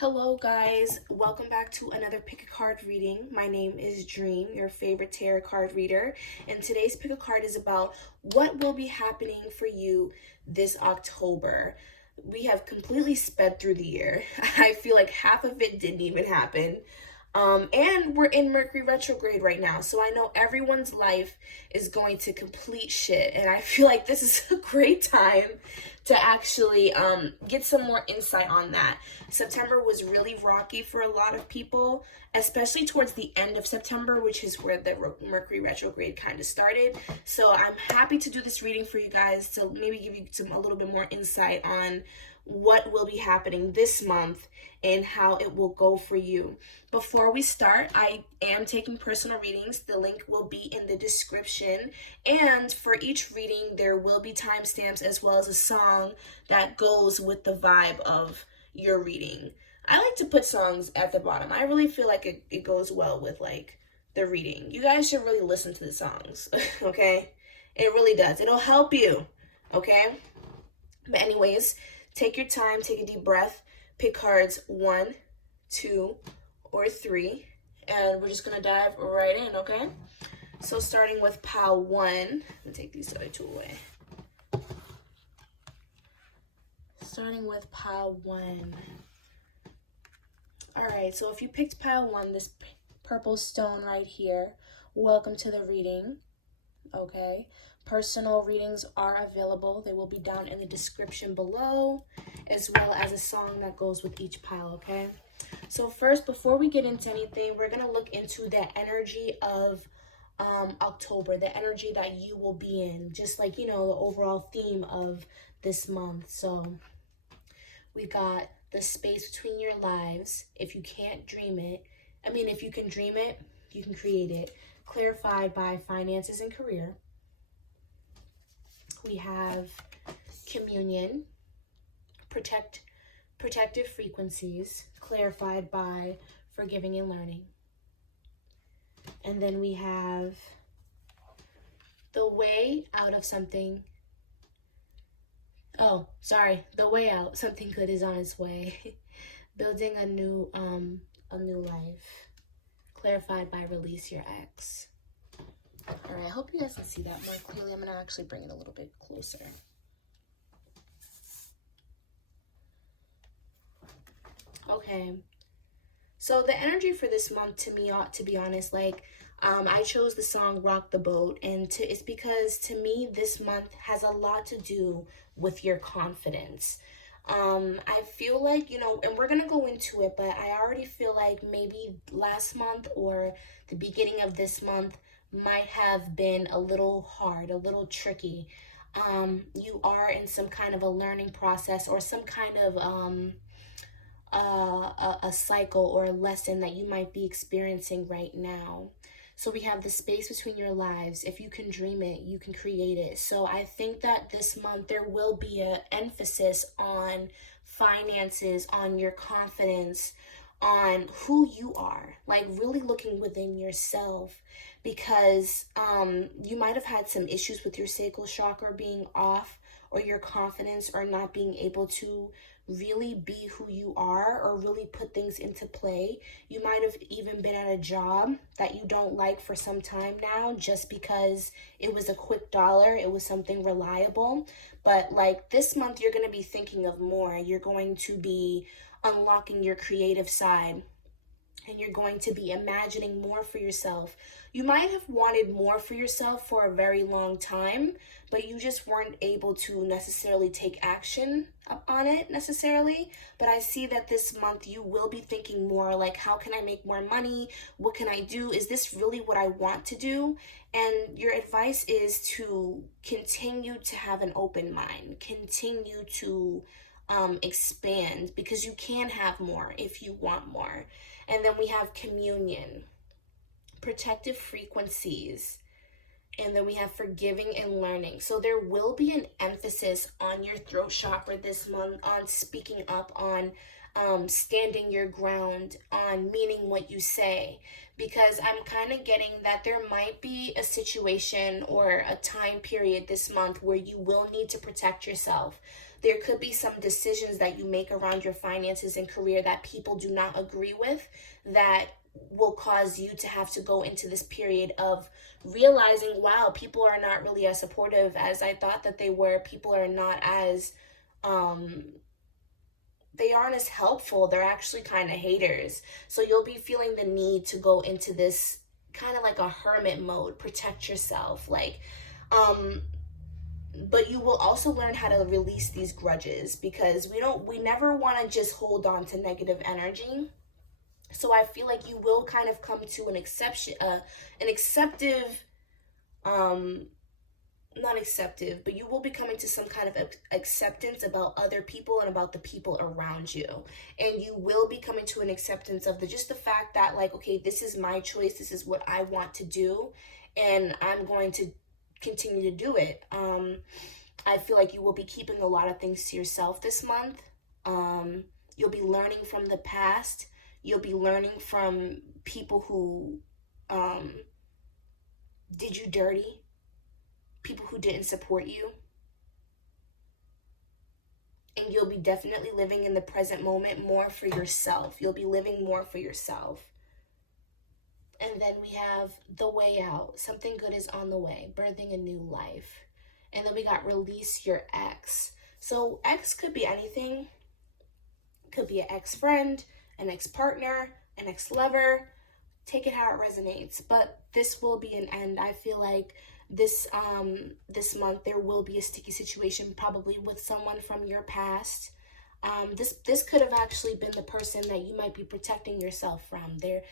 Hello guys, welcome back to another Pickacard reading. My name is Dream, your favorite tarot card reader, and today's Pickacard is about what will be happening for you this October. We have completely sped through the year. I feel like half of it didn't even happen. And we're in Mercury retrograde right now, so I know everyone's life is going to complete shit, and I feel like this is a great time to actually get some more insight on that. September was really rocky for a lot of people, especially towards the end of September, which is where the Mercury retrograde kind of started. So I'm happy to do this reading for you guys to maybe give you a little bit more insight on what will be happening this month and how it will go for you. Before we start, I am taking personal readings. The link will be in the description, and for each reading there will be timestamps as well as a song that goes with the vibe of your reading. I like to put songs at the bottom. I really feel like it goes well with like the reading. You guys should really listen to the songs. Okay, it really does. It'll help you. Okay, but anyways, take your time, take a deep breath, pick cards 1, 2, or 3, and we're just gonna dive right in, okay? So starting with pile 1, let me take these other two away. Starting with pile 1. All right, so if you picked pile 1, this purple stone right here, welcome to the reading, okay? Personal readings are available. They will be down in the description below, as well as a song that goes with each pile, okay? So first, before we get into anything, we're going to look into the energy of October, the energy that you will be in, just like, you know, the overall theme of this month. So we got the space between your lives. If you can't dream it, if you can dream it, you can create it. Clarified by finances and career. We have communion, protective frequencies, clarified by forgiving and learning. And then we have the way out of something. Oh, sorry, the way out. Something good is on its way. Building a new life. Clarified by release your ex. All right, I hope you guys can see that more clearly. I'm going to actually bring it a little bit closer. Okay, so the energy for this month to me, to be honest, like, I chose the song Rock the Boat, and it's because to me this month has a lot to do with your confidence. I feel like, you know, and we're going to go into it, but I already feel like maybe last month or the beginning of this month might have been a little hard, a little tricky. You are in some kind of a learning process or some kind of a cycle or a lesson that you might be experiencing right now. So we have the space between your lives. If you can dream it, you can create it. So I think that this month there will be an emphasis on finances, on your confidence, on who you are, like really looking within yourself, because you might have had some issues with your sacral chakra being off, or your confidence, or not being able to really be who you are or really put things into play. You might have even been at a job that you don't like for some time now just because it was a quick dollar, it was something reliable. But like this month, you're going to be thinking of more. You're going to be unlocking your creative side, and you're going to be imagining more for yourself. You might have wanted more for yourself for a very long time, but you just weren't able to necessarily take action on it necessarily. But I see that this month you will be thinking more like, how can I make more money? What can I do? Is this really what I want to do? And your advice is to continue to have an open mind, continue to expand, because you can have more if you want more. And then we have communion, protective frequencies, and then we have forgiving and learning. So there will be an emphasis on your throat chakra this month, on speaking up, on standing your ground, on meaning what you say, because I'm kind of getting that there might be a situation or a time period this month where you will need to protect yourself. There could be some decisions that you make around your finances and career that people do not agree with, that will cause you to have to go into this period of realizing, wow, people are not really as supportive as I thought that they were. People are not as, they aren't as helpful. They're actually kind of haters. So you'll be feeling the need to go into this kind of like a hermit mode, protect yourself, like, but you will also learn how to release these grudges, because we never want to just hold on to negative energy. So I feel like you will kind of come to an acceptive, not acceptive, but you will be coming to some kind of acceptance about other people and about the people around you. And you will be coming to an acceptance of just the fact that, like, okay, this is my choice. This is what I want to do. And I'm going to continue to do it. I feel like you will be keeping a lot of things to yourself this month. You'll be learning from the past. You'll be learning from people who did you dirty, people who didn't support you. And you'll be definitely living in the present moment more for yourself. You'll be living more for yourself. And then we have the way out. Something good is on the way, birthing a new life. And then we got release your ex. So ex could be anything. Could be an ex-friend, an ex-partner, an ex-lover. Take it how it resonates. But this will be an end. I feel like this month there will be a sticky situation, probably with someone from your past. This could have actually been the person that you might be protecting yourself from. There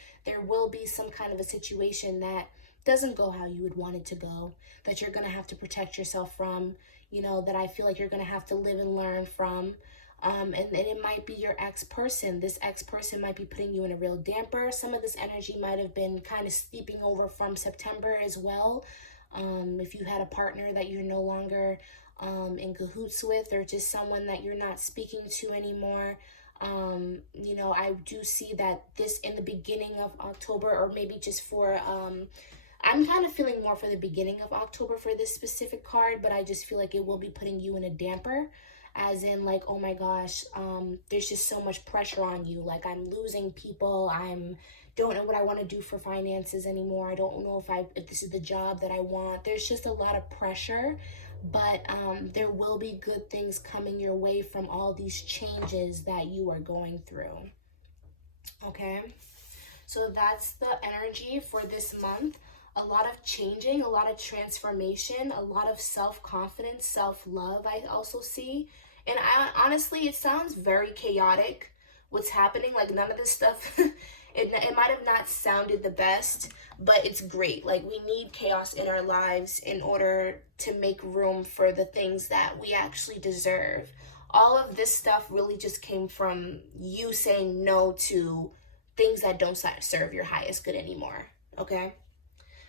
will be some kind of a situation that doesn't go how you would want it to go, that you're going to have to protect yourself from, that I feel like you're going to have to live and learn from. And it might be your ex-person. This ex-person might be putting you in a real damper. Some of this energy might have been kind of seeping over from September as well. If you had a partner that you're no longer in cahoots with, or just someone that you're not speaking to anymore. I do see that this in the beginning of October, or maybe just for, I'm kind of feeling more for the beginning of October for this specific card, but I just feel like it will be putting you in a damper, as in like, oh my gosh, there's just so much pressure on you. Like, I'm losing people. Don't know what I want to do for finances anymore. I don't know if this is the job that I want. There's just a lot of pressure, but there will be good things coming your way from all these changes that you are going through. Okay, so that's the energy for this month. A lot of changing, a lot of transformation, a lot of self-confidence, self-love I also see. And honestly, it sounds very chaotic what's happening. Like, none of this stuff it might have not sounded the best, but it's great. Like, we need chaos in our lives in order to make room for the things that we actually deserve. All of this stuff really just came from you saying no to things that don't serve your highest good anymore, okay?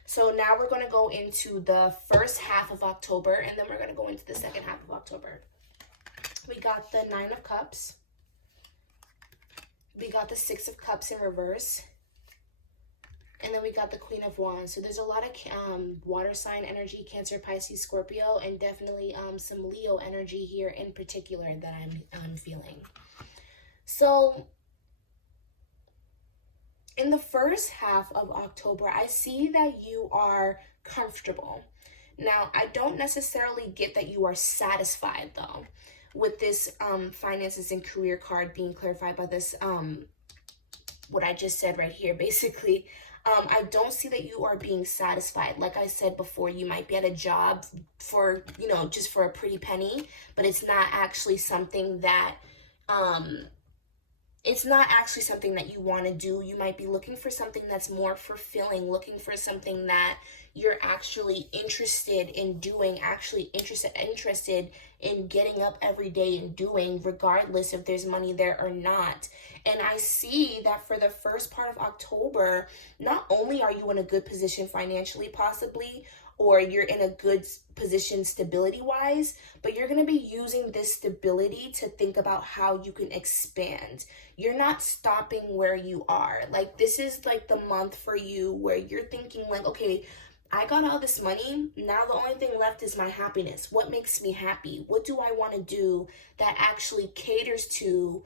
So now we're going to go into the first half of October, and then we're going to go into the second half of October. We got the 9 of Cups. We got the 6 of Cups in reverse. And then we got the Queen of Wands. So there's a lot of water sign energy, Cancer, Pisces, Scorpio, and definitely some Leo energy here in particular that I'm feeling. So in the first half of October, I see that you are comfortable. Now, I don't necessarily get that you are satisfied, though, with this finances and career card being clarified by this, what I just said right here, basically. I don't see that you are being satisfied. Like I said before, you might be at a job for, just for a pretty penny, but it's not actually something that, you want to do. You might be looking for something that's more fulfilling, looking for something that you're actually interested in doing, actually interested in getting up every day and doing, regardless if there's money there or not. And I see that for the first part of October, not only are you in a good position financially, possibly, or you're in a good position stability-wise, but you're going to be using this stability to think about how you can expand. You're not stopping where you are. Like, this is like the month for you where you're thinking like, okay, I got all this money. Now the only thing left is my happiness. What makes me happy? What do I want to do that actually caters to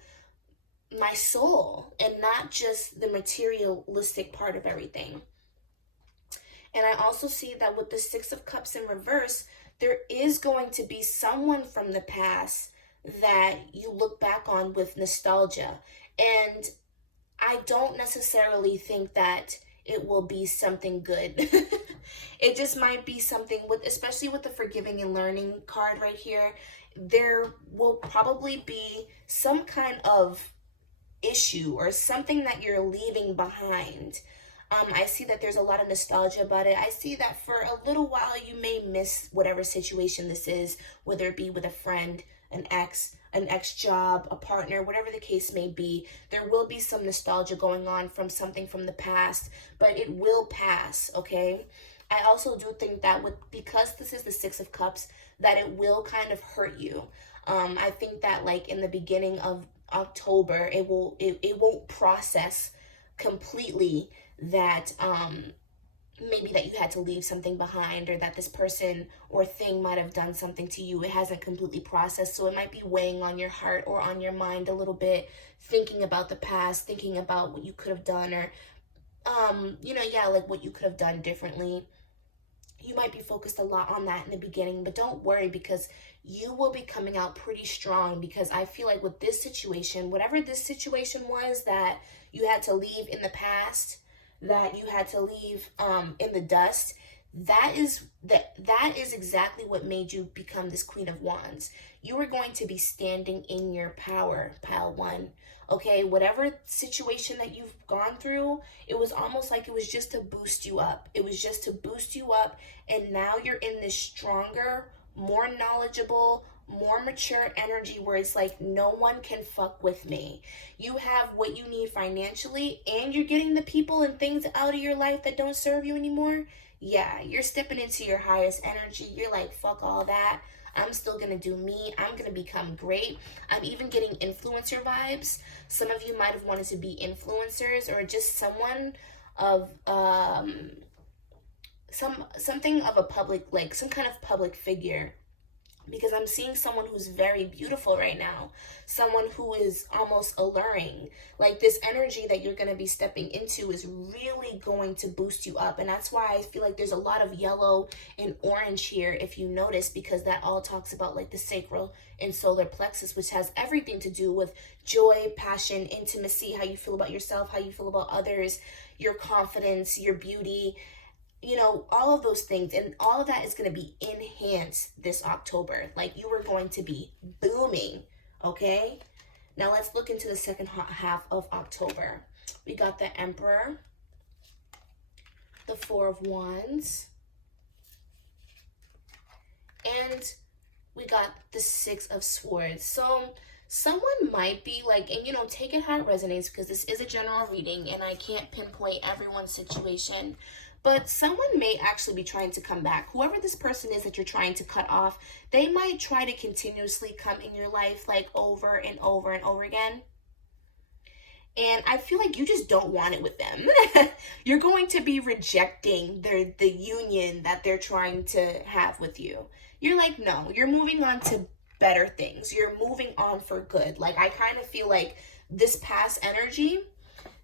my soul and not just the materialistic part of everything? And I also see that with the Six of Cups in reverse, there is going to be someone from the past that you look back on with nostalgia. And I don't necessarily think that it will be something good. It just might be something with, especially with the forgiving and learning card right here, there will probably be some kind of issue or something that you're leaving behind. I see that there's a lot of nostalgia about it. I see that for a little while you may miss whatever situation this is, whether it be with a friend, an ex job, a partner, whatever the case may be. There will be some nostalgia going on from something from the past, but it will pass, okay? I also do think that because this is the Six of Cups, that it will kind of hurt you. I think that like in the beginning of October, it won't process completely that maybe that you had to leave something behind, or that this person or thing might have done something to you. It hasn't completely processed, so it might be weighing on your heart or on your mind a little bit, thinking about the past, thinking about what you could have done, or like what you could have done differently. You might be focused a lot on that in the beginning, but don't worry, because you will be coming out pretty strong. Because I feel like with this situation, whatever this situation was that you had to leave in the past, that you had to leave in the dust, that is exactly what made you become this Queen of Wands. You were going to be standing in your power, pile one. Okay, whatever situation that you've gone through, it was almost like it was just to boost you up. It was just to boost you up, and now you're in this stronger, more knowledgeable, more mature energy where it's like, no one can fuck with me. You have what you need financially, and you're getting the people and things out of your life that don't serve you anymore. Yeah, you're stepping into your highest energy. You're like, fuck all that. I'm still gonna do me. I'm gonna become great. I'm even getting influencer vibes. Some of you might have wanted to be influencers, or just someone of something of a public, like some kind of public figure. Because I'm seeing someone who's very beautiful right now. Someone who is almost alluring. Like this energy that you're going to be stepping into is really going to boost you up. And that's why I feel like there's a lot of yellow and orange here, if you notice, because that all talks about like the sacral and solar plexus, which has everything to do with joy, passion, intimacy, how you feel about yourself, how you feel about others, your confidence, your beauty, all of those things. And all of that is going to be enhanced this October. Like you are going to be booming, okay? Now let's look into the second half of October. We got the Emperor, the Four of Wands, and we got the Six of Swords. So someone might be like, and take it how it resonates, because this is a general reading and I can't pinpoint everyone's situation. But someone may actually be trying to come back. Whoever this person is that you're trying to cut off, they might try to continuously come in your life like over and over and over again. And I feel like you just don't want it with them. You're going to be rejecting the union that they're trying to have with you. You're like, no, you're moving on to better things. You're moving on for good. Like I kind of feel like this past energy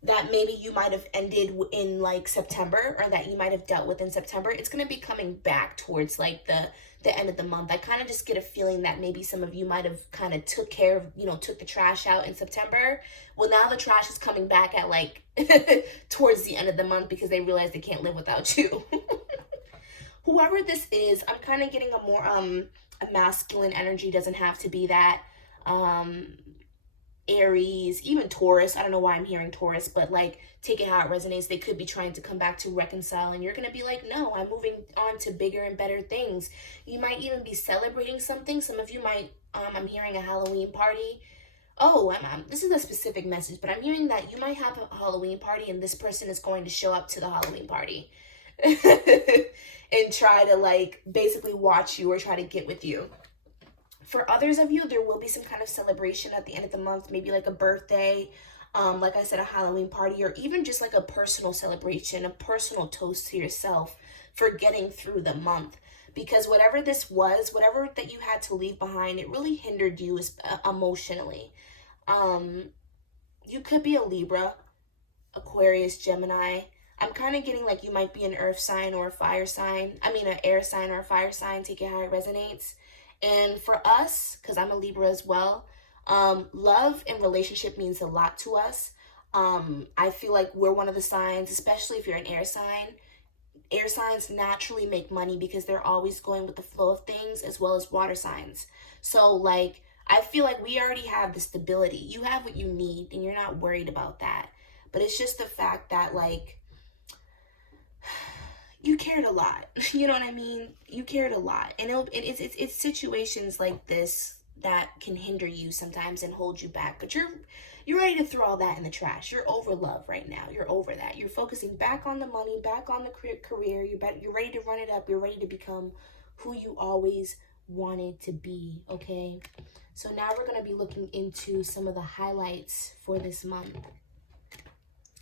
that maybe you might have ended in like September, or that you might have dealt with in September, it's going to be coming back towards like the end of the month. I kind of just get a feeling that maybe some of you might have kind of took the trash out in September. Well, now the trash is coming back at like towards the end of the month, because they realize they can't live without you. Whoever this is, I'm kind of getting a more a masculine energy. Doesn't have to be that Aries, even Taurus. I don't know why I'm hearing Taurus, but like, take it how it resonates. They could be trying to come back to reconcile, and you're going to be like, no, I'm moving on to bigger and better things. You might even be celebrating something. Some of you might, I'm hearing a Halloween party. Oh, this is a specific message, but I'm hearing that you might have a Halloween party, and this person is going to show up to the Halloween party and try to like basically watch you or try to get with you. For others of you, there will be some kind of celebration at the end of the month, maybe like a birthday, like I said, a Halloween party, or even just like a personal celebration, a personal toast to yourself for getting through the month. Because whatever this was, whatever that you had to leave behind, it really hindered you emotionally. You could be a Libra, Aquarius, Gemini. I'm kind of getting like you might be an earth sign or a fire sign. I mean, an air sign or a fire sign. Take it how it resonates. And for us, because I'm a Libra as well, love and relationship means a lot to us. I feel like we're one of the signs, especially if you're an air sign. Air signs naturally make money because they're always going with the flow of things, as well as water signs. So like, I feel like we already have the stability. You have what you need and you're not worried about that. But it's just the fact that like, you cared a lot. You know what I mean? You cared a lot. And it's situations like this that can hinder you sometimes and hold you back. But you're ready to throw all that in the trash. You're over love right now. You're over that. You're focusing back on the money, back on the career. You're ready to run it up. You're ready to become who you always wanted to be, okay? So now we're going to be looking into some of the highlights for this month.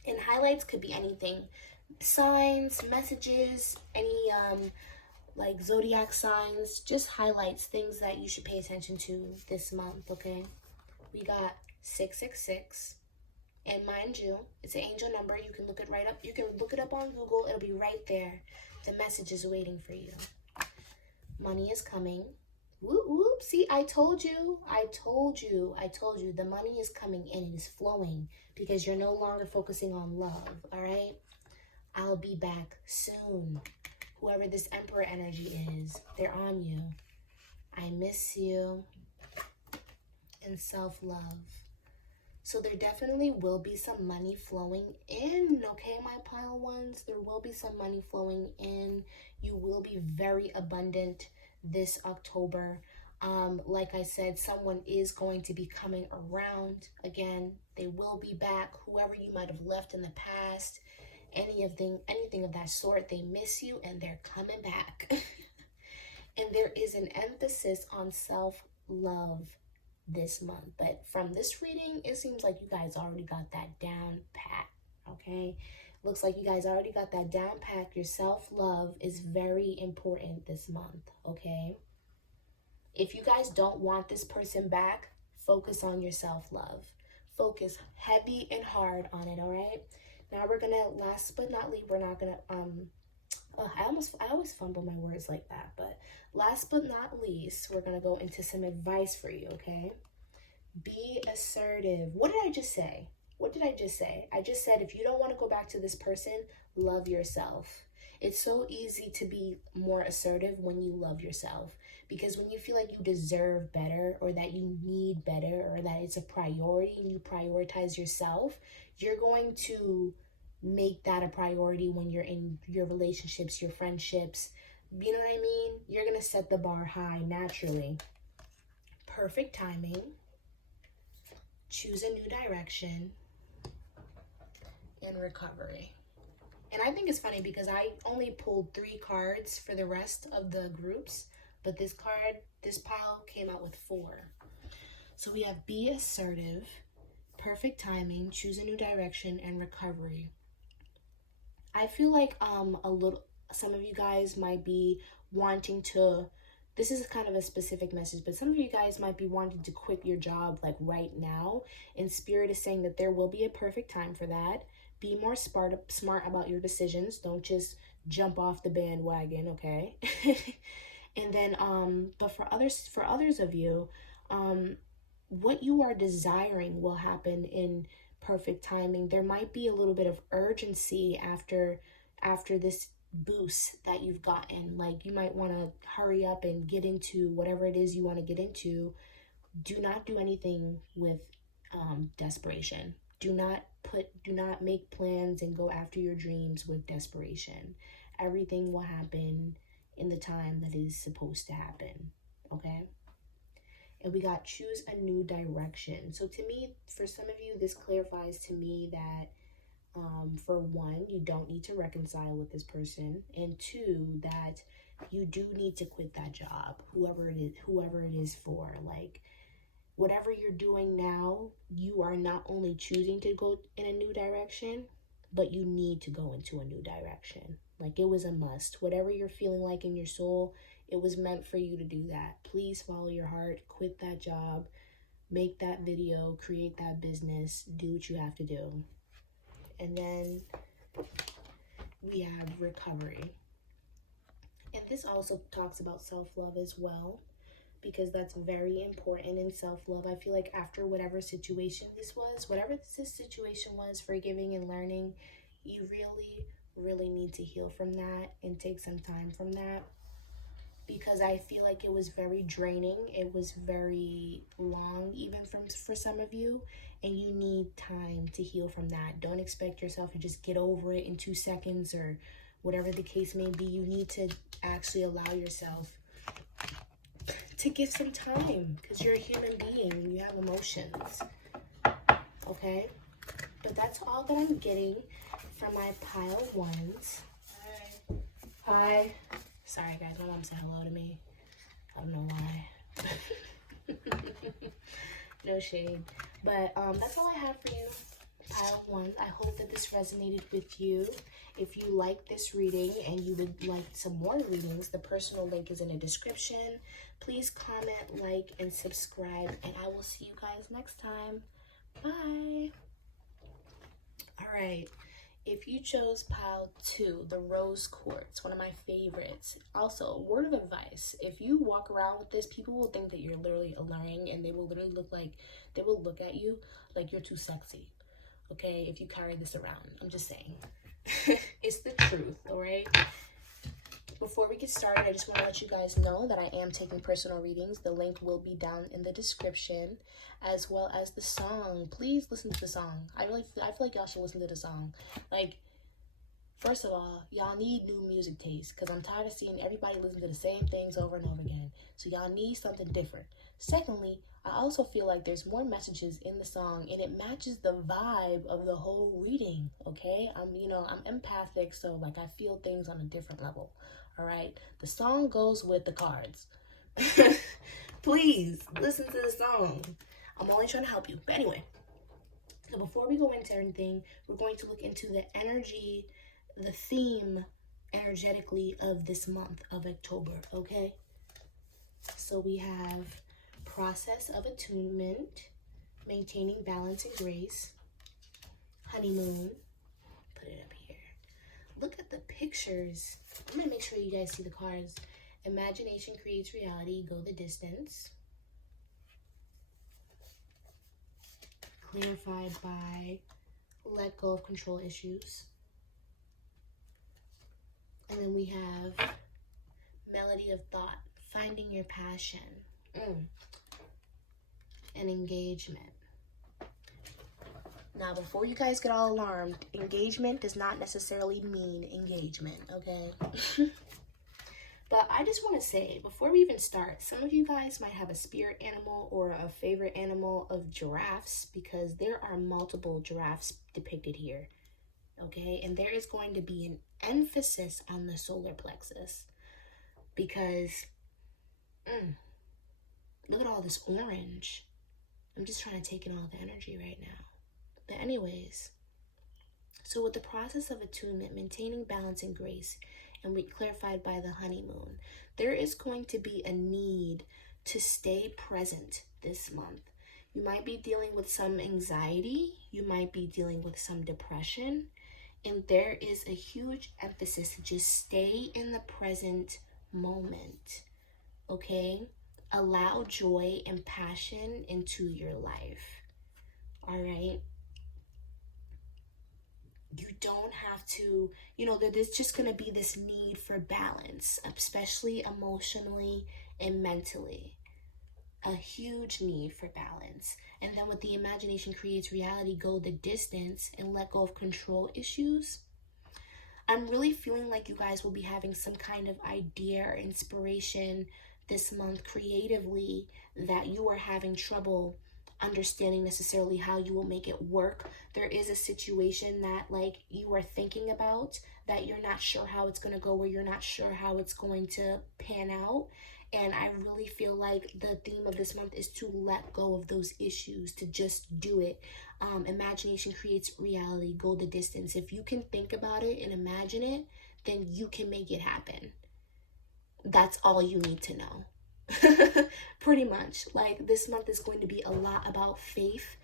And highlights could be anything. Signs, messages, any like zodiac signs, just highlights, things that you should pay attention to this month, okay? We got 666, and mind you, it's an angel number. You can look it right up. You can look it up on Google. It'll be right there. The message is waiting for you. Money is coming. Whoop, whoop. See, I told you. The money is coming in. It is flowing because you're no longer focusing on love, all right? I'll be back soon. Whoever this Emperor energy is, they're on you. I miss you. And self-love. So there definitely will be some money flowing in, okay, my pile ones? There will be some money flowing in. You will be very abundant this October. Like I said, someone is going to be coming around again. They will be back. Whoever you might have left in the past, anything of that sort, they miss you and they're coming back. And there is an emphasis on self-love this month. But from this reading, it seems like you guys already got that down pat, okay? Looks like you guys already got that down pat. Your self-love is very important this month, okay? If you guys don't want this person back, focus on your self-love. Focus heavy and hard on it, all right? Now we're gonna, last but not least, we're not gonna, I always fumble my words like that, but last but not least, we're gonna go into some advice for you, okay? Be assertive. What did I just say? What did I just say? I just said if you don't want to go back to this person, love yourself. It's so easy to be more assertive when you love yourself, because when you feel like you deserve better or that you need better or that it's a priority and you prioritize yourself, you're going to make that a priority when you're in your relationships, your friendships. You know what I mean? You're going to set the bar high naturally. Perfect timing. Choose a new direction. And recovery. And I think it's funny because I only pulled 3 cards for the rest of the groups, but this pile came out with 4. So we have be assertive, perfect timing, choose a new direction, and recovery. I feel like some of you guys might be wanting to, this is kind of a specific message, but some of you guys might be wanting to quit your job like right now. And Spirit is saying that there will be a perfect time for that. Be more smart about your decisions. Don't just jump off the bandwagon, okay? And then, but for others of you, what you are desiring will happen in perfect timing. There might be a little bit of urgency after this boost that you've gotten. Like you might want to hurry up and get into whatever it is you want to get into. Do not do anything with desperation. Do not make plans and go after your dreams with desperation. Everything will happen in the time that is supposed to happen, okay? And we got choose a new direction. So to me, for some of you, this clarifies to me that for one, you don't need to reconcile with this person, and 2, that you do need to quit that job, whoever it is for. Like whatever you're doing now, you are not only choosing to go in a new direction, but you need to go into a new direction, Like, it was a must. Whatever you're feeling like in your soul, it was meant for you to do that. Please follow your heart, quit that job, make that video, create that business, do what you have to do. And then we have recovery. And this also talks about self-love as well, because that's very important in self-love. I feel like after whatever situation this was, whatever this situation was, forgiving and learning, you really need to heal from that and take some time from that, because I feel like it was very draining. It was very long, even for some of you, and you need time to heal from that. Don't expect yourself to just get over it in 2 seconds or whatever the case may be. You need to actually allow yourself to give some time, because you're a human being. You have emotions, okay? But that's all that I'm getting from my pile ones. Hi. Sorry, guys. My mom said hello to me. I don't know why. No shade. But that's all I have for you, pile ones. I hope that this resonated with you. If you like this reading and you would like some more readings, the personal link is in the description. Please comment, like, and subscribe, and I will see you guys next time. Bye. All right. If you chose pile 2, the rose quartz, one of my favorites. Also, word of advice: if you walk around with this, people will think that you're literally alluring, and they will literally look at you like you're too sexy. Okay, if you carry this around, I'm just saying. It's the truth, all right? Before we get started, I just want to let you guys know that I am taking personal readings. The link will be down in the description, as well as the song. Please listen to the song. I feel like y'all should listen to the song. Like, first of all, y'all need new music taste, because I'm tired of seeing everybody listen to the same things over and over again. So y'all need something different. Secondly, I also feel like there's more messages in the song, and it matches the vibe of the whole reading, okay? I'm empathic, so like I feel things on a different level, all right? The song goes with the cards. Please listen to the song. I'm only trying to help you. But anyway, so before we go into everything, we're going to look into the energy, the theme energetically of this month of October, okay? So we have process of attunement, maintaining balance and grace, honeymoon. Put it up here. Look at the pictures. I'm gonna make sure you guys see the cards. Imagination creates reality, go the distance. Clarified by let go of control issues. And then we have melody of thought, finding your passion. And engagement. Now, before you guys get all alarmed, engagement does not necessarily mean engagement, okay? But I just want to say, before we even start, some of you guys might have a spirit animal or a favorite animal of giraffes, because there are multiple giraffes depicted here, okay? And there is going to be an emphasis on the solar plexus, because look at all this orange. I'm just trying to take in all the energy right now. But anyways, so with the process of attunement, maintaining balance and grace, and we clarified by the honeymoon, there is going to be a need to stay present this month. You might be dealing with some anxiety. You might be dealing with some depression. And there is a huge emphasis to just stay in the present moment, okay? Allow joy and passion into your life, all right? You don't have to, there's just going to be this need for balance, especially emotionally and mentally. A huge need for balance. And then with the imagination creates reality, go the distance and let go of control issues. I'm really feeling like you guys will be having some kind of idea or inspiration this month creatively that you are having trouble understanding necessarily how you will make it work. There is a situation that like you are thinking about that you're not sure how it's going to go, or you're not sure how it's going to pan out. And I really feel like the theme of this month is to let go of those issues, to just do it. Imagination creates reality, go the distance. If you can think about it and imagine it, then you can make it happen. That's all you need to know. Pretty much. Like, this month is going to be a lot about faith.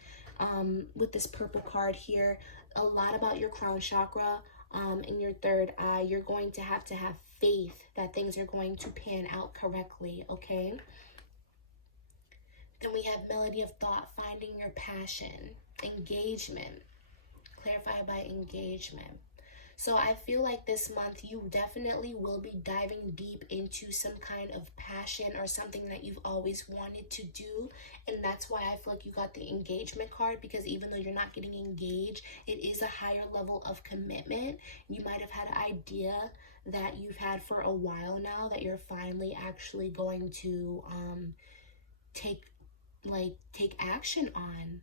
With this purple card here, a lot about your crown chakra, in your third eye. You're going to have faith that things are going to pan out correctly, okay? Then we have melody of thought, finding your passion, engagement, clarified by engagement. So I feel like this month you definitely will be diving deep into some kind of passion or something that you've always wanted to do. And that's why I feel like you got the engagement card, because even though you're not getting engaged, it is a higher level of commitment. You might have had an idea that you've had for a while now that you're finally actually going to take action on.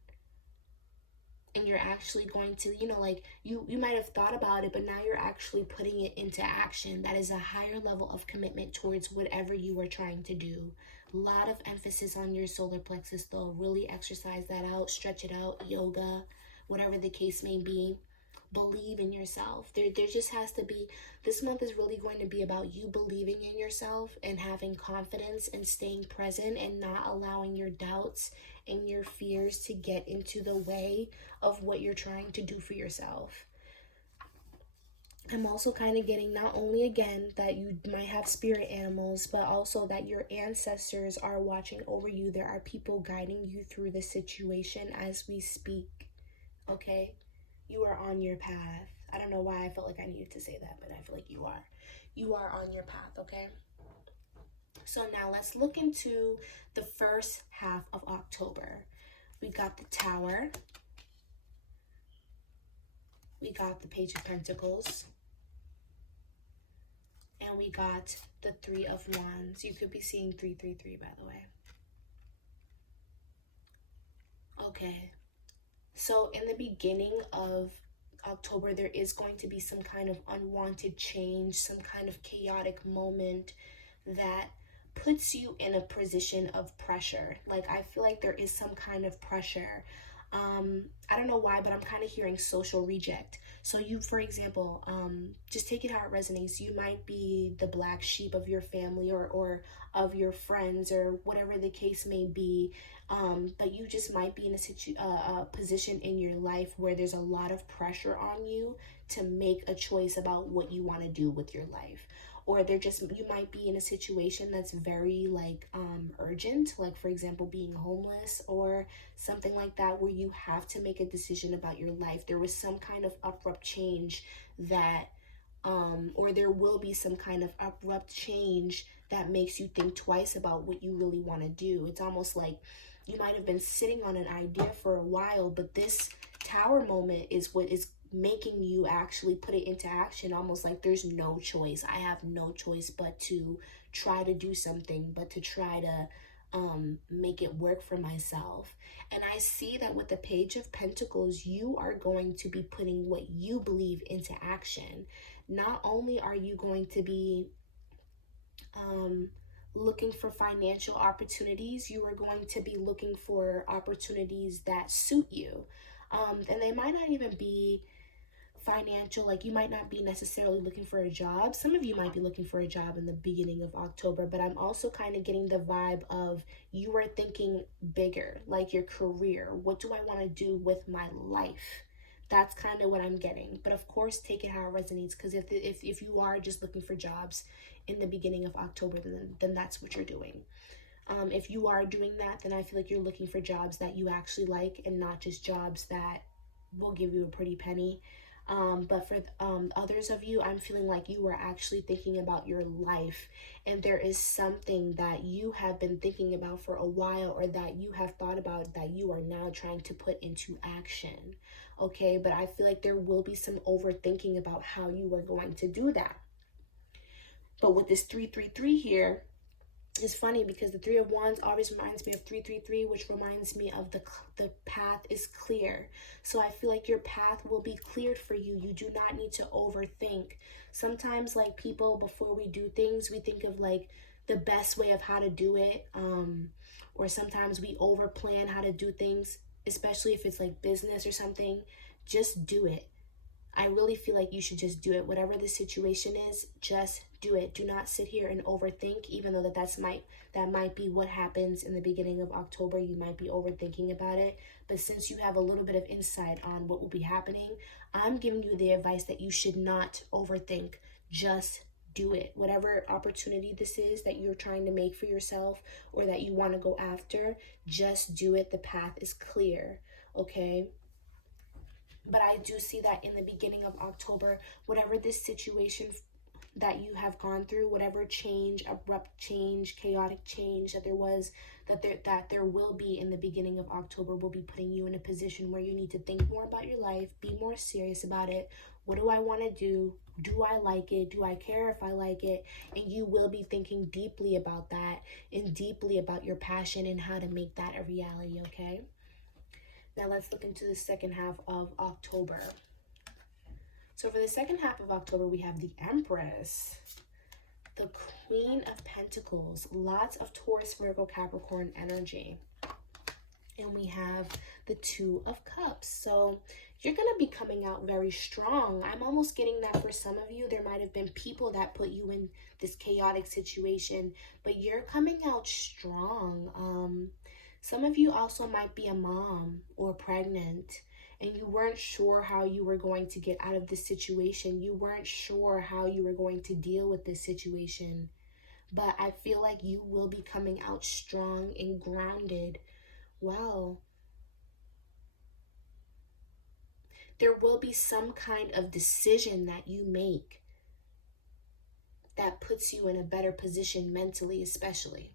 And you're actually going to, like, you might have thought about it, but now you're actually putting it into action. That is a higher level of commitment towards whatever you are trying to do. A lot of emphasis on your solar plexus, though. Really exercise that out, stretch it out, yoga, whatever the case may be. Believe in yourself. There just has to be, this month is really going to be about you believing in yourself and having confidence and staying present and not allowing your doubts and your fears to get into the way of what you're trying to do for yourself. I'm also kind of getting not only, again, that you might have spirit animals, but also that your ancestors are watching over you. There are people guiding you through the situation as we speak, okay? You are on your path. I don't know why I felt like I needed to say that, but I feel like you are. You are on your path, okay? So now let's look into the first half of October. We got the Tower. We got the Page of Pentacles. And we got the Three of Wands. You could be seeing 333, by the way. Okay. So in the beginning of October, there is going to be some kind of unwanted change, some kind of chaotic moment that puts you in a position of pressure. Like, I feel like there is some kind of pressure. I don't know why, but I'm kind of hearing social reject. So you, for example, just take it how it resonates. You might be the black sheep of your family or of your friends or whatever the case may be. But you just might be in a position in your life where there's a lot of pressure on you to make a choice about what you want to do with your life. Or you might be in a situation that's very urgent, like, for example, being homeless or something like that, where you have to make a decision about your life. There was some kind of abrupt change that, or there will be some kind of abrupt change that makes you think twice about what you really want to do. It's almost like you might have been sitting on an idea for a while, but this Tower moment is what is making you actually put it into action. Almost like there's no choice. I have no choice but to try to do something, but to try to make it work for myself. And I see that with the Page of Pentacles, you are going to be putting what you believe into action. Not only are you going to be looking for financial opportunities, you are going to be looking for opportunities that suit you. And they might not even be financial, like you might not be necessarily looking for a job. Some of you might be looking for a job in the beginning of October, but I'm also kind of getting the vibe of you are thinking bigger, like your career. What do I want to do with my life? That's kind of what I'm getting. But of course, take it how it resonates, because if you are just looking for jobs in the beginning of October, then that's what you're doing. If you are doing that, then I feel like you're looking for jobs that you actually like and not just jobs that will give you a pretty penny. But for others of you, I'm feeling like you are actually thinking about your life, and there is something that you have been thinking about for a while, or that you have thought about, that you are now trying to put into action. Okay, but I feel like there will be some overthinking about how you are going to do that. But with this 333 here, it's funny because the Three of Wands always reminds me of 333, which reminds me of the path is clear. So I feel like your path will be cleared for you. You do not need to overthink. Sometimes, like, people, before we do things, we think of like the best way of how to do it. Or sometimes we over plan how to do things, especially if it's like business or something. Just do it. I really feel like you should just do it. Whatever the situation is, just do it. Do not sit here and overthink, even though that might be what happens in the beginning of October. You might be overthinking about it. But since you have a little bit of insight on what will be happening, I'm giving you the advice that you should not overthink. Just do it. Whatever opportunity this is that you're trying to make for yourself or that you want to go after, just do it. The path is clear, okay? But I do see that in the beginning of October, whatever this situation that you have gone through, whatever change, abrupt change, chaotic change that there will be in the beginning of October, will be putting you in a position where you need to think more about your life, be more serious about it. What do I want to do? Do I like it? Do I care if I like it? And you will be thinking deeply about that and deeply about your passion and how to make that a reality, okay? Now let's look into the second half of October. So for the second half of October, we have the Empress, the Queen of Pentacles, lots of Taurus, Virgo, Capricorn energy. And we have the Two of Cups. So you're going to be coming out very strong. I'm almost getting that for some of you. There might have been people that put you in this chaotic situation, but you're coming out strong. Some of you also might be a mom or pregnant, and you weren't sure how you were going to get out of this situation. You weren't sure how you were going to deal with this situation. But I feel like you will be coming out strong and grounded. Wow. There will be some kind of decision that you make that puts you in a better position mentally, especially.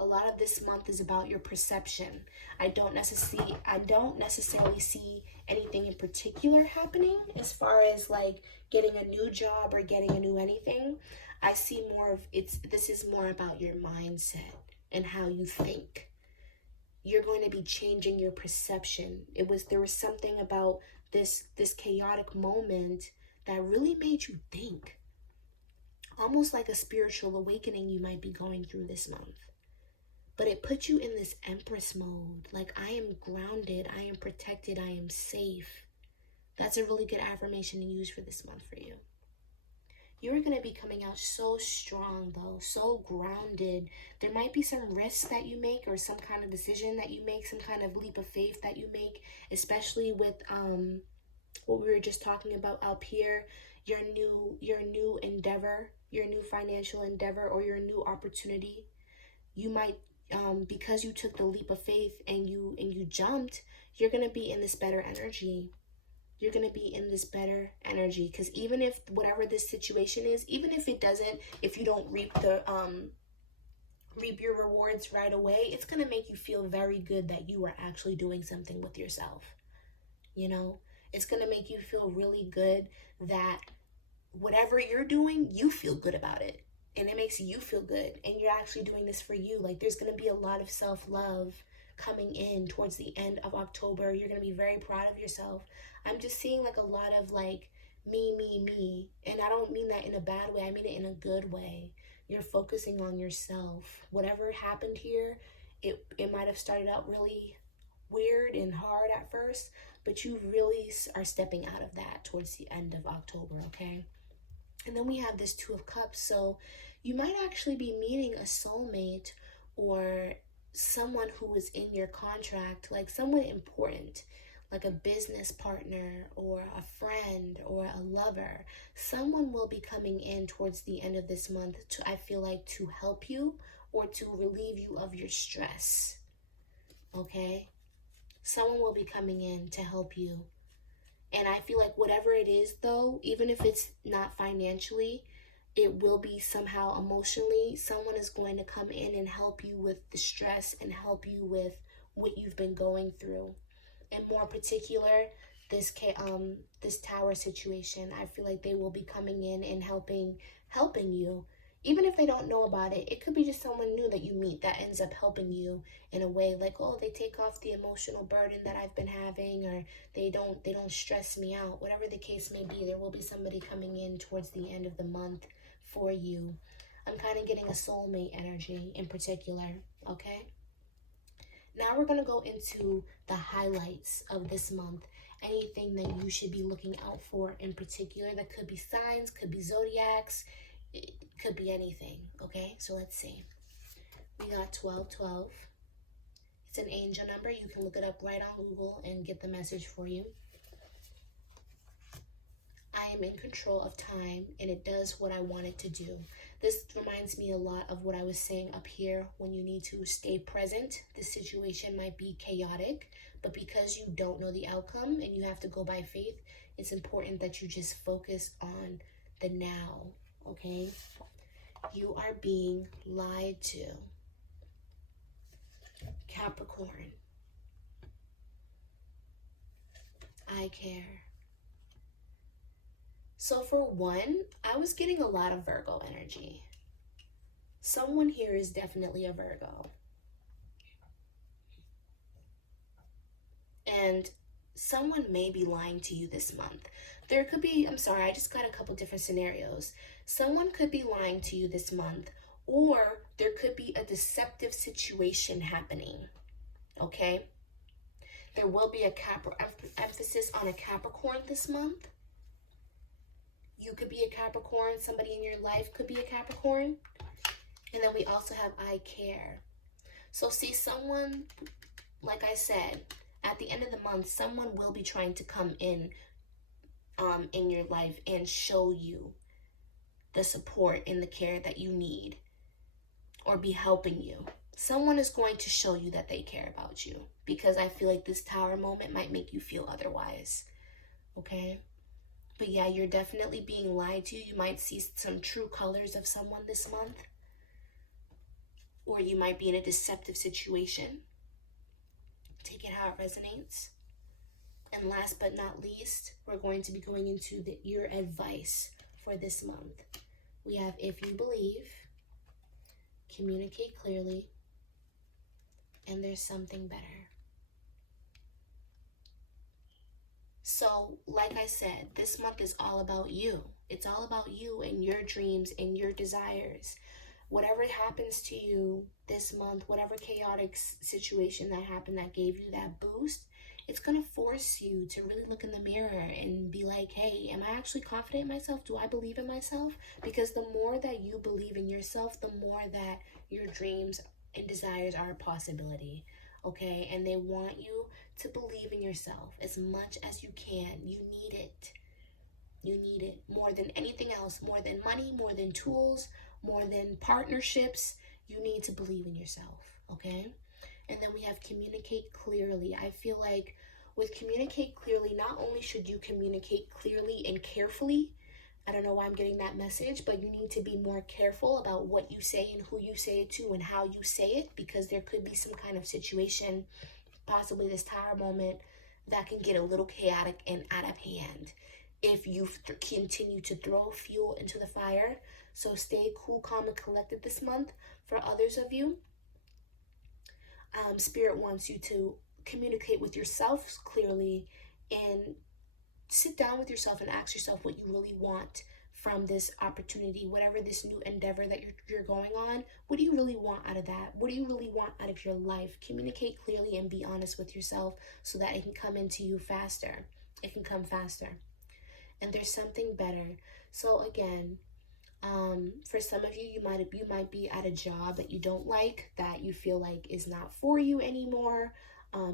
A lot of this month is about your perception. I don't necessarily see anything in particular happening as far as like getting a new job or getting a new anything. I see more of this is more about your mindset and how you think. You're going to be changing your perception. There was something about this chaotic moment that really made you think. Almost like a spiritual awakening you might be going through this month. But it puts you in this Empress mode. Like, I am grounded, I am protected, I am safe. That's a really good affirmation to use for this month for you. You're going to be coming out so strong, though, so grounded. There might be some risks that you make or some kind of decision that you make, some kind of leap of faith that you make, especially with what we were just talking about up here, your new endeavor, your new financial endeavor, or your new opportunity. You might because you took the leap of faith and you jumped, you're going to be in this better energy. You're going to be in this better energy, because even if whatever this situation is, even if you don't reap your rewards right away, it's going to make you feel very good that you are actually doing something with yourself. You know, it's going to make you feel really good that whatever you're doing, you feel good about it. And it makes you feel good, and you're actually doing this for you. Like, there's going to be a lot of self-love coming in towards the end of October. You're going to be very proud of yourself. I'm just seeing like a lot of like me. And I don't mean that in a bad way. I mean it in a good way. You're focusing on yourself. Whatever happened here, it might have started out really weird and hard at first, but you really are stepping out of that towards the end of October, okay? And then we have this Two of Cups. So you might actually be meeting a soulmate or someone who is in your contract, like someone important, like a business partner or a friend or a lover. Someone will be coming in towards the end of this month I feel like to help you or to relieve you of your stress. Okay? Someone will be coming in to help you. And I feel like whatever it is, though, even if it's not financially, it will be somehow emotionally. Someone is going to come in and help you with the stress and help you with what you've been going through. And more particular, this tower situation, I feel like they will be coming in and helping you. Even if they don't know about it, it could be just someone new that you meet that ends up helping you in a way, like, oh, they take off the emotional burden that I've been having, or they don't stress me out. Whatever the case may be, there will be somebody coming in towards the end of the month for you. I'm kind of getting a soulmate energy in particular, okay? Now we're going to go into the highlights of this month, anything that you should be looking out for in particular. That could be signs, could be zodiacs, it could be anything, okay? So let's see. We got 1212. It's an angel number. You can look it up right on Google and get the message for you. I am in control of time, and it does what I want it to do. This reminds me a lot of what I was saying up here when you need to stay present. The situation might be chaotic, but because you don't know the outcome and you have to go by faith, it's important that you just focus on the now, okay? You are being lied to. Capricorn. I care. So for one, I was getting a lot of Virgo energy. Someone here is definitely a Virgo. And someone may be lying to you this month. There could be, I'm sorry, I just got a couple different scenarios. Someone could be lying to you this month, or there could be a deceptive situation happening, okay? There will be a emphasis on a Capricorn this month. You could be a Capricorn. Somebody in your life could be a Capricorn. And then we also have I care. So see, someone, like I said, at the end of the month, someone will be trying to come in your life and show you the support and the care that you need, or be helping you. Someone is going to show you that they care about you, because I feel like this Tower moment might make you feel otherwise, okay? But yeah, you're definitely being lied to. You might see some true colors of someone this month, or you might be in a deceptive situation. Take it how it resonates. And last but not least, we're going to be going into your advice for this month. We have if you believe, communicate clearly, and there's something better. So, like I said, this month is all about you. It's all about you and your dreams and your desires. Whatever happens to you this month, whatever chaotic situation that happened that gave you that boost, it's going to force you to really look in the mirror and be like, hey, am I actually confident in myself? Do I believe in myself? Because the more that you believe in yourself, the more that your dreams and desires are a possibility, okay? And they want you to believe in yourself as much as you can. You need it. You need it more than anything else, more than money, more than tools, more than partnerships. You need to believe in yourself, okay? And then we have communicate clearly. I feel like with communicate clearly, not only should you communicate clearly and carefully, I don't know why I'm getting that message, but you need to be more careful about what you say and who you say it to and how you say it, because there could be some kind of situation, possibly this Tower moment, that can get a little chaotic and out of hand if you continue to throw fuel into the fire. So stay cool, calm, and collected this month. For others of you, Spirit wants you to communicate with yourself clearly and sit down with yourself and ask yourself what you really want from this opportunity, whatever this new endeavor that you're going on. What do you really want out of that? What do you really want out of your life? Communicate clearly and be honest with yourself so that it can come into you faster. It can come faster. And there's something better. So again, for some of you, you might be at a job that you don't like, that you feel like is not for you anymore.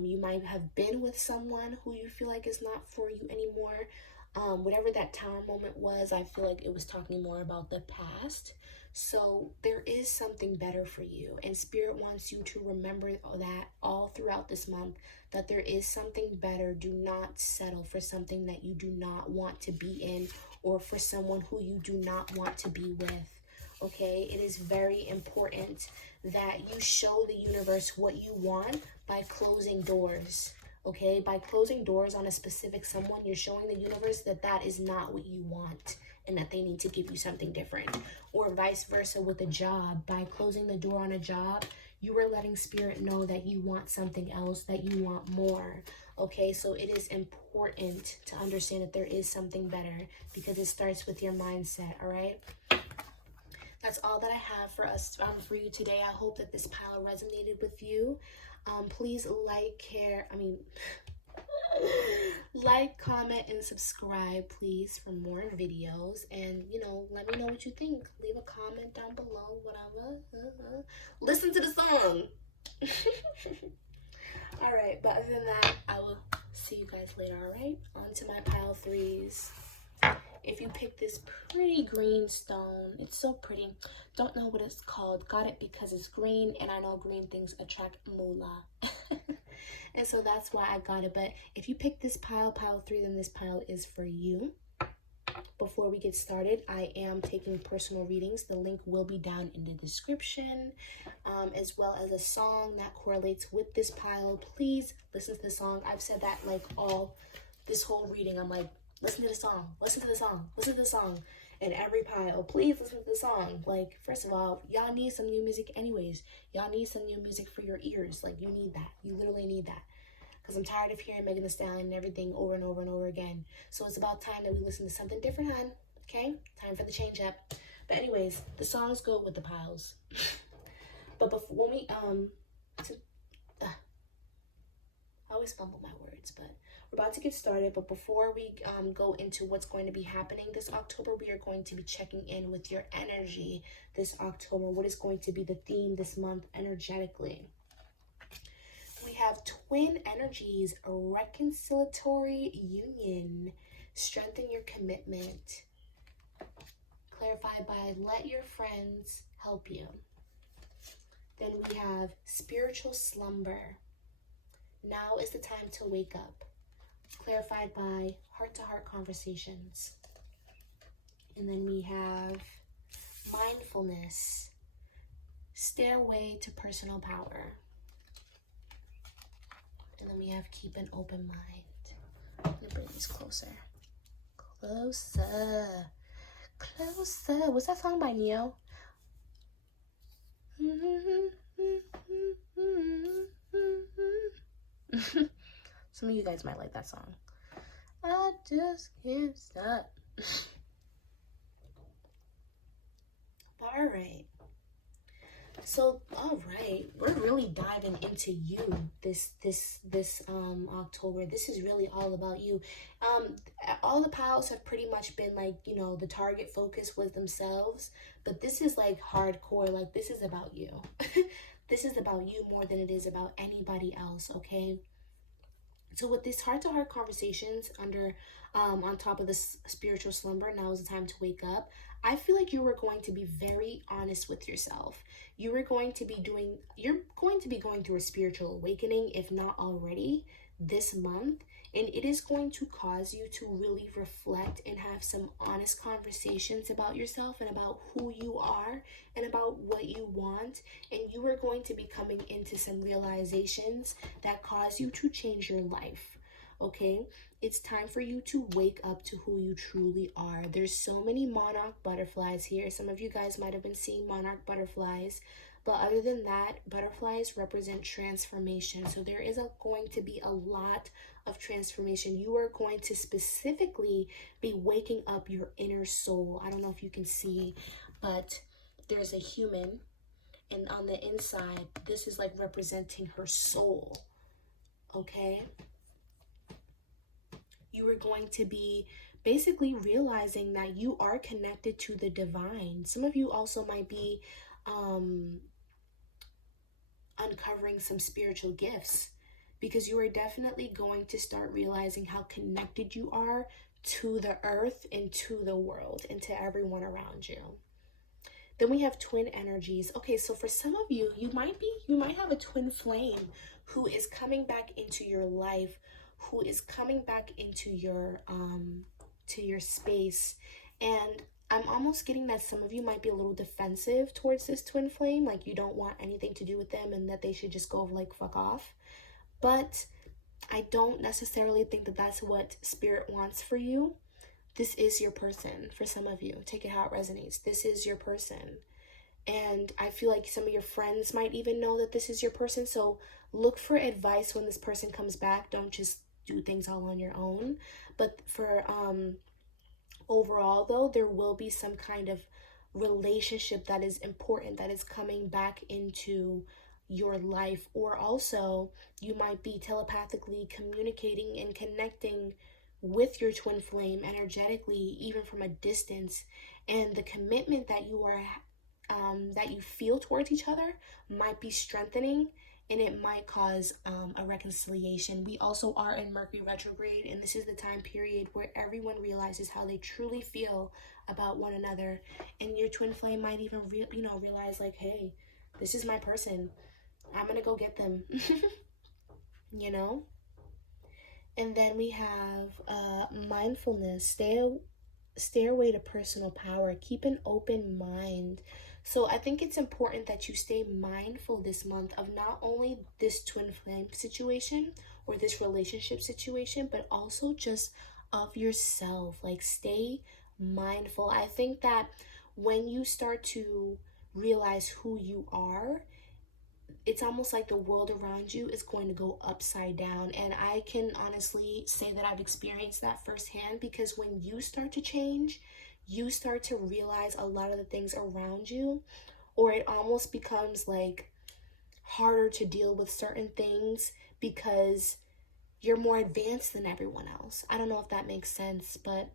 You might have been with someone who you feel like is not for you anymore. Whatever that Tower moment was, I feel like it was talking more about the past. So there is something better for you, and Spirit wants you to remember that all throughout this month, that there is something better. Do not settle for something that you do not want to be in, or for someone who you do not want to be with, okay? It is very important that you show the universe what you want by closing doors, okay? By closing doors on a specific someone, you're showing the universe that that is not what you want and that they need to give you something different. Or vice versa with a job. By closing the door on a job, you are letting Spirit know that you want something else, that you want more. Okay, so it is important to understand that there is something better, because it starts with your mindset, all right? That's all that I have for for you today. I hope that this pile resonated with you. Please like, Like, comment, and subscribe, please, for more videos. And, you know, let me know what you think. Leave a comment down below, whatever. Listen to the song. Alright, but other than that, I will see you guys later, alright? On to my pile threes. If you pick this pretty green stone, it's so pretty. Don't know what it's called. Got it because it's green, and I know green things attract moolah. And so that's why I got it. But if you pick this pile 3, then this pile is for you. Before we get started, I am taking personal readings. The link will be down in the description, as well as a song that correlates with this pile. Please listen to the song. I've said that like this whole reading. I'm like, listen to the song, listen to the song, listen to the song. And every pile, please listen to the song. Like, first of all, y'all need some new music anyways. Y'all need some new music for your ears. Like, you need that. You literally need that. Because I'm tired of hearing Megan Thee Stallion and everything over and over and over again. So it's about time that we listen to something different, hon. Okay? Time for the change up. But anyways, the songs go with the piles. But before, when we, I always fumble my words, but we're about to get started. But before we go into what's going to be happening this October, we are going to be checking in with your energy this October. What is going to be the theme this month energetically? We have twin energies, a reconciliatory union, strengthen your commitment, clarified by let your friends help you. Then we have spiritual slumber. Now is the time to wake up, clarified by heart-to-heart conversations. And then we have mindfulness, stairway to personal power. And then we have keep an open mind. Let me bring these closer. Closer. Closer. What's that song by Neo? Some of you guys might like that song. I just can't stop. Alright. So, alright, we're really diving into you this October. This is really all about you. All the piles have pretty much been like, you know, the target focus was themselves, but this is like hardcore. Like, this is about you. This is about you more than it is about anybody else, okay? So with these heart-to-heart conversations under on top of this spiritual slumber, now is the time to wake up. I feel like you are going to be very honest with yourself. You're going to be going through a spiritual awakening, if not already, this month. And it is going to cause you to really reflect and have some honest conversations about yourself and about who you are and about what you want. And you are going to be coming into some realizations that cause you to change your life. Okay? It's time for you to wake up to who you truly are. There's so many monarch butterflies here. Some of you guys might have been seeing monarch butterflies. But other than that, butterflies represent transformation. So there is going to be a lot of transformation. You are going to specifically be waking up your inner soul. I don't know if you can see, but there's a human. And on the inside, this is like representing her soul. Okay? You are going to be basically realizing that you are connected to the divine. Some of you also might be uncovering some spiritual gifts, because you are definitely going to start realizing how connected you are to the earth and to the world and to everyone around you. Then we have twin energies. Okay, so for some of you, you might have a twin flame who is coming back into your life, who is coming back into your to your space. And I'm almost getting that some of you might be a little defensive towards this twin flame, like you don't want anything to do with them and that they should just go like fuck off. But I don't necessarily think that that's what spirit wants for you. This is your person for some of you. Take it how it resonates. This is your person. And I feel like some of your friends might even know that this is your person. So look for advice when this person comes back. Don't just do things all on your own. But for overall, though, there will be some kind of relationship that is important, that is coming back into your life. Or also you might be telepathically communicating and connecting with your twin flame energetically, even from a distance. And the commitment that that you feel towards each other might be strengthening, and it might cause a reconciliation. We also are in Mercury retrograde, and this is the time period where everyone realizes how they truly feel about one another. And your twin flame might even realize, like, hey, this is my person, I'm gonna go get them. you know and then we have mindfulness, stairway to personal power, keep an open mind. So I think it's important that you stay mindful this month of not only this twin flame situation or this relationship situation, but also just of yourself. Like, stay mindful. I think that when you start to realize who you are, it's almost like the world around you is going to go upside down. And I can honestly say that I've experienced that firsthand, because when you start to change, you start to realize a lot of the things around you, or it almost becomes like harder to deal with certain things because you're more advanced than everyone else. I don't know if that makes sense, but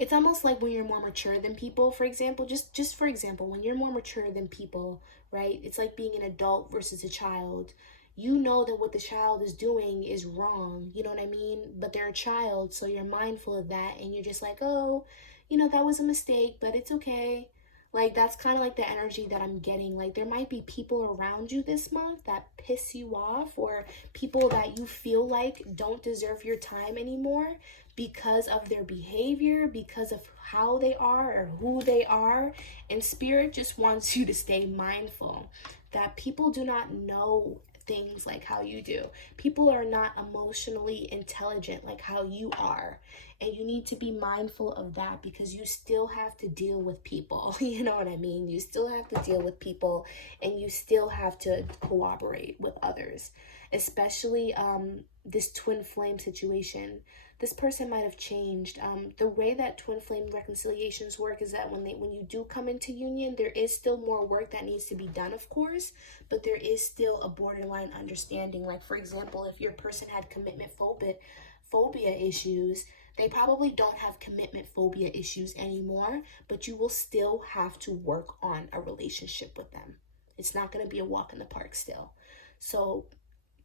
it's almost like when you're more mature than people. For example, just for example, when you're more mature than people, right? It's like being an adult versus a child. You know that what the child is doing is wrong, you know what I mean? But they're a child, so you're mindful of that, and you're just like, oh, that was a mistake, but it's okay. Like, that's kind of like the energy that I'm getting. Like, there might be people around you this month that piss you off, or people that you feel like don't deserve your time anymore because of their behavior, because of how they are or who they are. And Spirit just wants you to stay mindful that people do not know things like how you do. People are not emotionally intelligent like how you are. And you need to be mindful of that, because you still have to deal with people. You know what I mean? You still have to deal with people, and you still have to cooperate with others, especially this twin flame situation. This person might have changed. The way that twin flame reconciliations work is that when you do come into union, there is still more work that needs to be done, of course, but there is still a borderline understanding. Like, for example, if your person had commitment phobia issues, they probably don't have commitment phobia issues anymore, but you will still have to work on a relationship with them. It's not going to be a walk in the park still. So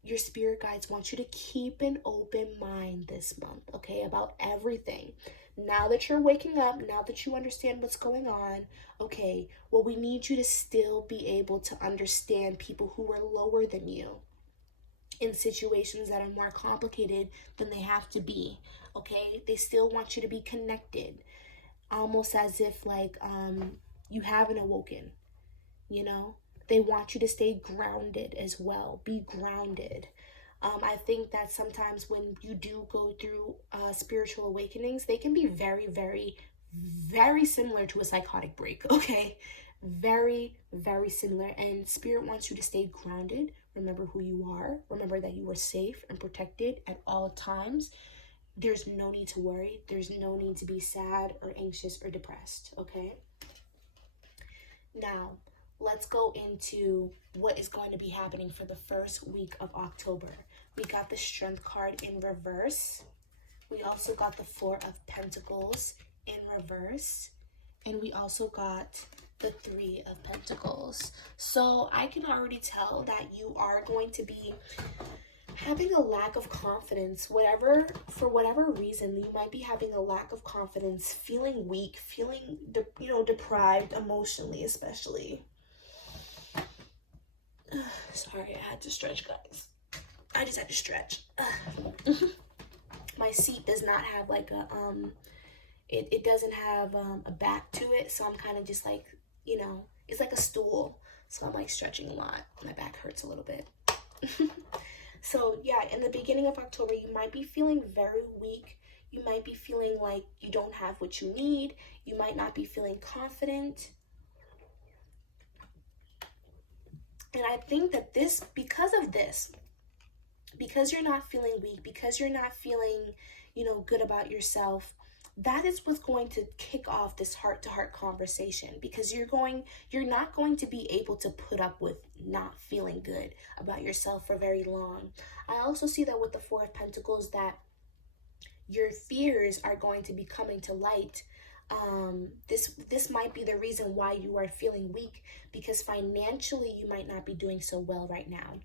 your spirit guides want you to keep an open mind this month, okay, about everything. Now that you're waking up, now that you understand what's going on, okay, well, we need you to still be able to understand people who are lower than you in situations that are more complicated than they have to be, okay? They still want you to be connected, almost as if like you haven't awoken, They want you to stay grounded as well. Be grounded. I think that sometimes when you do go through spiritual awakenings, they can be very, very, very similar to a psychotic break, okay? Very, very similar. And Spirit wants you to stay grounded. Remember who you are. Remember that you are safe and protected at all times. There's no need to worry. There's no need to be sad or anxious or depressed, okay? Now, let's go into what is going to be happening for the first week of October. We got the Strength card in reverse. We also got the Four of Pentacles in reverse. And we also got the Three of Pentacles. So I can already tell that you are going to be having a lack of confidence. For whatever reason, you might be having a lack of confidence, feeling weak, feeling deprived emotionally, especially. Sorry, I had to stretch, guys. I just had to stretch. My seat does not have like a it doesn't have a back to it, so I'm kind of just like, it's like a stool, so I'm like stretching a lot. My back hurts a little bit. So yeah, in the beginning of October, you might be feeling very weak. You might be feeling like you don't have what you need. You might not be feeling confident. And I think that because you're not feeling weak, because you're not feeling, good about yourself, that is what's going to kick off this heart-to-heart conversation, because you're not going to be able to put up with not feeling good about yourself for very long. I also see that with the Four of Pentacles, that your fears are going to be coming to light. This might be the reason why you are feeling weak, because financially you might not be doing so well right now.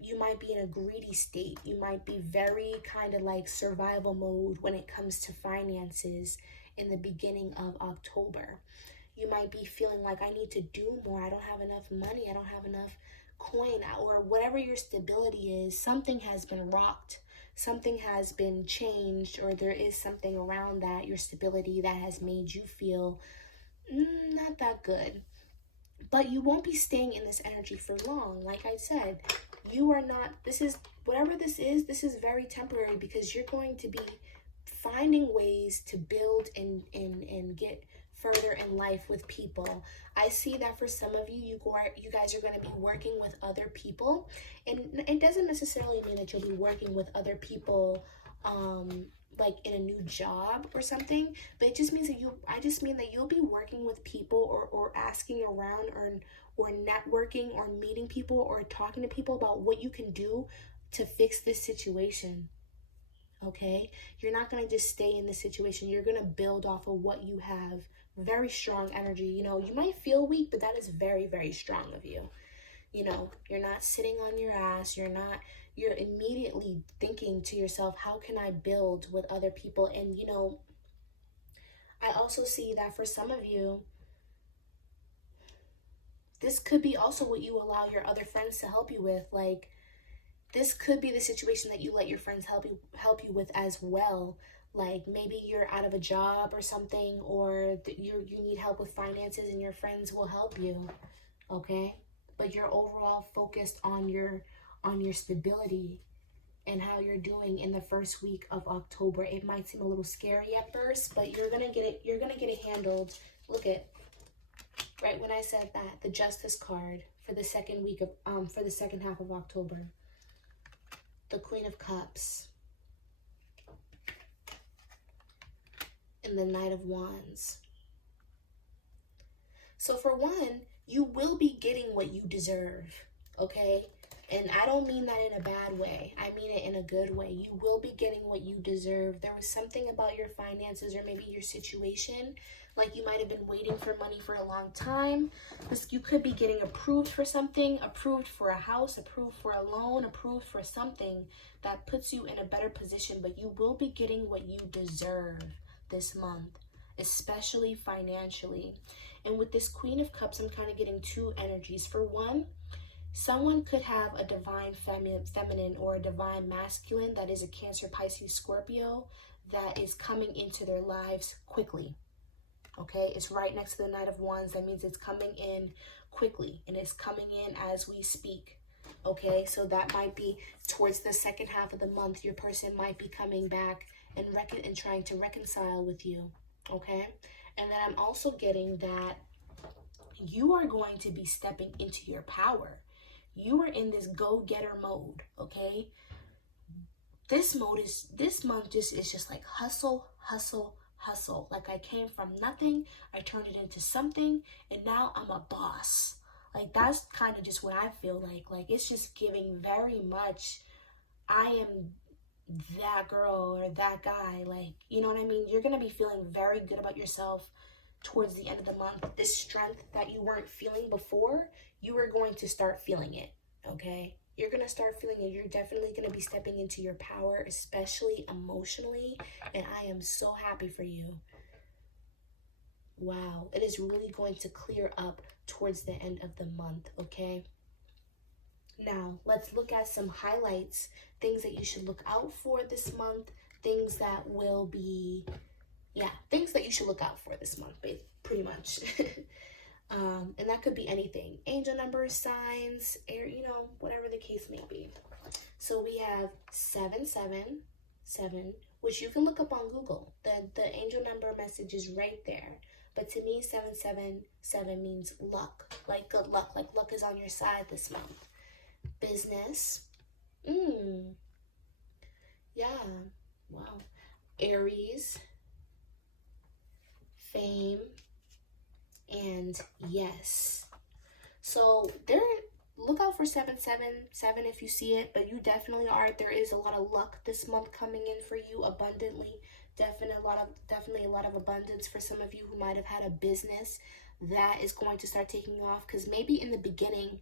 You might be in a greedy state. You might be very kind of like survival mode when it comes to finances in the beginning of October. You might be feeling like, I need to do more. I don't have enough money. I don't have enough coin, or whatever your stability is. Something has been rocked. Something has been changed, or there is something around that, your stability, that has made you feel not that good. But you won't be staying in this energy for long. Like I said, you are not, whatever this is very temporary, because you're going to be finding ways to build and get further in life with people. I see that for some of you, you guys are going to be working with other people. And it doesn't necessarily mean that you'll be working with other people like in a new job or something, but it just means that you'll be working with people, or asking around, or networking, or meeting people, or talking to people about what you can do to fix this situation. Okay, you're not going to just stay in this situation. You're going to build off of what you have. Very strong energy. You know, you might feel weak, but that is very, very strong of you. You know, you're not sitting on your ass. You're immediately thinking to yourself, how can I build with other people? And, you know, I also see that for some of you, this could be also what you allow your other friends to help you with. Like, this could be the situation that you let your friends help you with as well. Like, maybe you're out of a job or something, or you need help with finances, and your friends will help you, okay? But you're overall focused on your stability and how you're doing in the first week of October. It might seem a little scary at first, but you're gonna get it handled. Look at, right when I said that, the Justice card for the second week of for the second half of October. The Queen of Cups. And the Knight of Wands. So for one, you will be getting what you deserve, okay? And I don't mean that in a bad way. I mean it in a good way. You will be getting what you deserve. There was something about your finances, or maybe your situation, like you might have been waiting for money for a long time. You could be getting approved for something, approved for a house, approved for a loan, approved for something that puts you in a better position, but you will be getting what you deserve this month, especially financially. And with this Queen of Cups, I'm kind of getting two energies. For one, someone could have a divine feminine or a divine masculine that is a Cancer, Pisces, Scorpio that is coming into their lives quickly. Okay, it's right next to the Knight of Wands. That means it's coming in quickly, and it's coming in as we speak. Okay, so that might be towards the second half of the month. Your person might be coming back and trying to reconcile with you. Okay, and then I'm also getting that you are going to be stepping into your power. You are in this go-getter mode. Okay, this month is just like hustle, hustle, hustle. Like, I came from nothing, I turned it into something, and now I'm a boss. Like, that's kind of just what I feel like. Like, it's just giving very much, I am that girl or that guy. Like, you know what I mean? You're going to be feeling very good about yourself towards the end of the month. This strength that you weren't feeling before, you are going to start feeling it, okay? You're going to start feeling it. You're definitely going to be stepping into your power, especially emotionally, and I am so happy for you. Wow, it is really going to clear up towards the end of the month, okay? Now, let's look at some highlights, things that you should look out for this month, things that will be, things that you should look out for this month, pretty much. And that could be anything. Angel numbers, signs, air, whatever the case may be. So we have 777, which you can look up on Google. The angel number message is right there. But to me, 777 means luck, like good luck, like luck is on your side this month. Business. Yeah. Wow. Aries, fame, and yes. So look out for 777 if you see it, but you definitely are. There is a lot of luck this month coming in for you abundantly. Definitely a lot of abundance for some of you who might have had a business that is going to start taking off, because maybe in the beginning,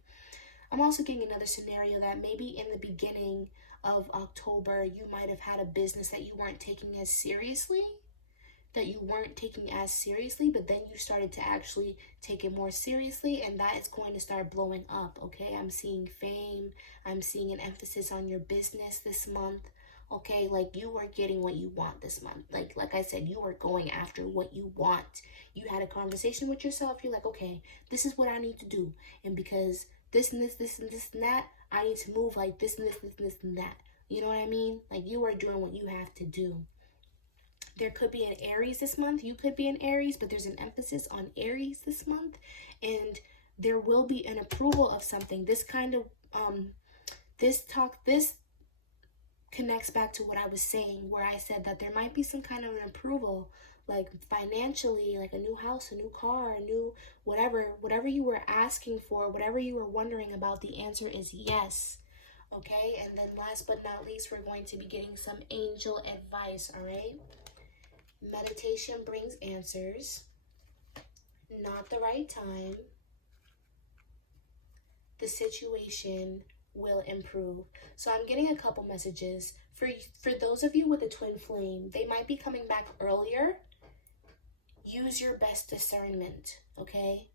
I'm also getting another scenario that maybe in the beginning of October, you might have had a business that you weren't taking as seriously, but then you started to actually take it more seriously, and that is going to start blowing up, okay? I'm seeing fame. I'm seeing an emphasis on your business this month, okay? Like, you are getting what you want this month. Like I said, you are going after what you want. You had a conversation with yourself. You're like, okay, this is what I need to do. And because this and this and this and that, I need to move like this and this and that. You know what I mean? Like, you are doing what you have to do. There could be an Aries this month. You could be an Aries, but there's an emphasis on Aries this month. And there will be an approval of something. This kind of, this connects back to what I was saying, where I said that there might be some kind of an approval, like financially, like a new house, a new car, a new whatever you were asking for, whatever you were wondering about, the answer is yes. Okay, and then last but not least, we're going to be getting some angel advice, all right? Meditation brings answers, not the right time. The situation will improve. So I'm getting a couple messages. For those of you with a twin flame, they might be coming back earlier. Use your best discernment, okay?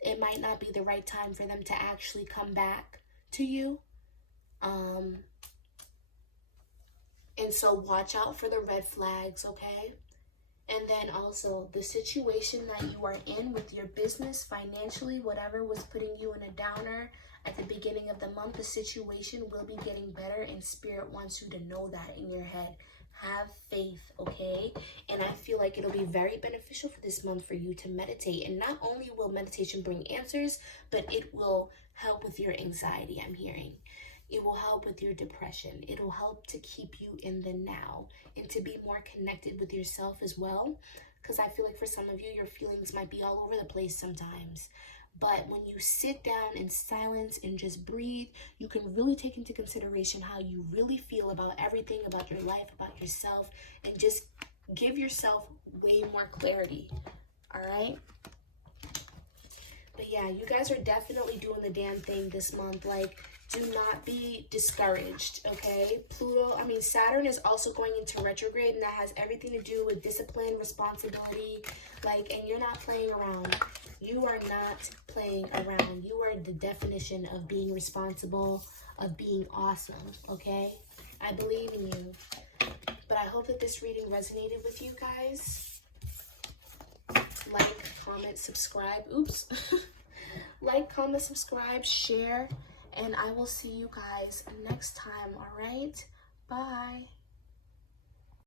It might not be the right time for them to actually come back to you. And so watch out for the red flags, okay? And then also the situation that you are in with your business, financially, whatever was putting you in a downer at the beginning of the month, the situation will be getting better, and Spirit wants you to know that in your head. Have faith, okay? And I feel like it'll be very beneficial for this month for you to meditate. And not only will meditation bring answers, but it will help with your anxiety, I'm hearing. It will help with your depression. It'll help to keep you in the now and to be more connected with yourself as well. Because I feel like for some of you, your feelings might be all over the place sometimes. But when you sit down in silence and just breathe, you can really take into consideration how you really feel about everything, about your life, about yourself, and just give yourself way more clarity. All right? But yeah, you guys are definitely doing the damn thing this month. Like, do not be discouraged, okay? Saturn is also going into retrograde, and that has everything to do with discipline, responsibility, and you're not playing around. You are not playing around. You are the definition of being responsible, of being awesome, okay? I believe in you. But I hope that this reading resonated with you guys. Like, comment, subscribe. Oops. Like, comment, subscribe, share. And I will see you guys next time, all right? Bye.